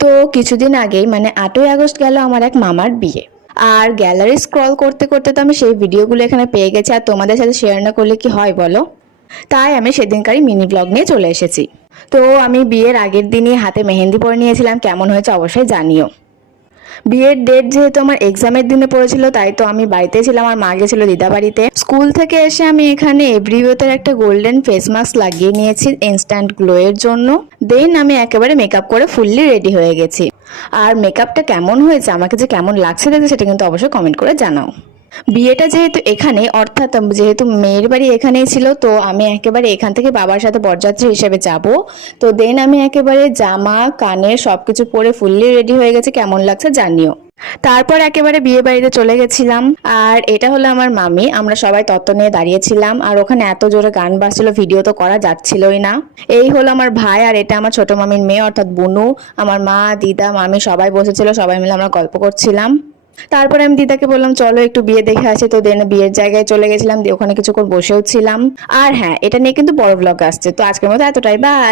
তো কিছুদিন আগেই মানে 8ই আগস্ট গেল আমার এক মামার বিয়ে। আর গ্যালারি স্ক্রল করতে করতে তো আমি সেই ভিডিওগুলো এখানে পেয়ে গেছি, আর তোমাদের সাথে শেয়ার না করলে কি হয় বলো। তাই আমি সেদিনকারই মিনি ব্লগ নিয়ে চলে এসেছি। তো আমি বিয়ের আগের দিনই হাতে মেহেন্দি পরে নিয়েছিলাম, কেমন হয়েছে অবশ্যই জানিও। বিয়ের ডেট যেহেতু আমার এক্সামের দিনে পড়েছিল, তাই তো আমি বাড়িতে ছিলাম আর মা গেছিল দিদা বাড়িতে। স্কুল থেকে এসে আমি এখানে এভরিওয়েতের একটা গোল্ডেন ফেস মাস্ক লাগিয়ে নিয়েছি ইনস্ট্যান্ট গ্লো এর জন্য। দেন আমি একেবারে মেকআপ করে ফুললি রেডি হয়ে গেছি। আর মেকআপটা কেমন হয়েছে, আমাকে যে কেমন লাগছে দেখতে, সেটা কিন্তু অবশ্যই কমেন্ট করে জানাও। বিয়েটা যেহেতু এখানে, অর্থাৎ যেহেতু মেয়ের বাড়ি এখানেই ছিল, তো আমি একেবারে এখান থেকে বাবার সাথে বরযাত্রী হিসেবে যাব। তো দেন আমি একেবারে জামা কানের সবকিছু পরে ফুললি রেডি হয়ে গেছে, কেমন লাগছে জানিও। তারপর একেবারে বিয়ে বাড়িতে চলে গেছিলাম। আর এটা হলো আমার মামি, আমরা সবাই তত্ত্ব নিয়ে দাঁড়িয়েছিলাম, আর ওখানে এত জোরে গান বাজছিল, ভিডিও তো করা যাচ্ছিলই না। এই হলো আমার ভাই, আর এটা আমার ছোট মামির মেয়ে অর্থাৎ বুনু। আমার মা দিদা মামি সবাই বসেছিল, সবাই মিলে আমরা গল্প করছিলাম। তারপরে আমি দিদাকে বললাম চলো একটু বিয়ে দেখে আসি, তো দেন বিয়ের জায়গায় চলে গেছিলাম, দিয়ে ওখানে কিছুক্ষণ বসেও ছিলাম। আর হ্যাঁ, এটা নিয়ে কিন্তু বড় ব্লগ আসছে, তো আজকের মতো এতটাই, বাই।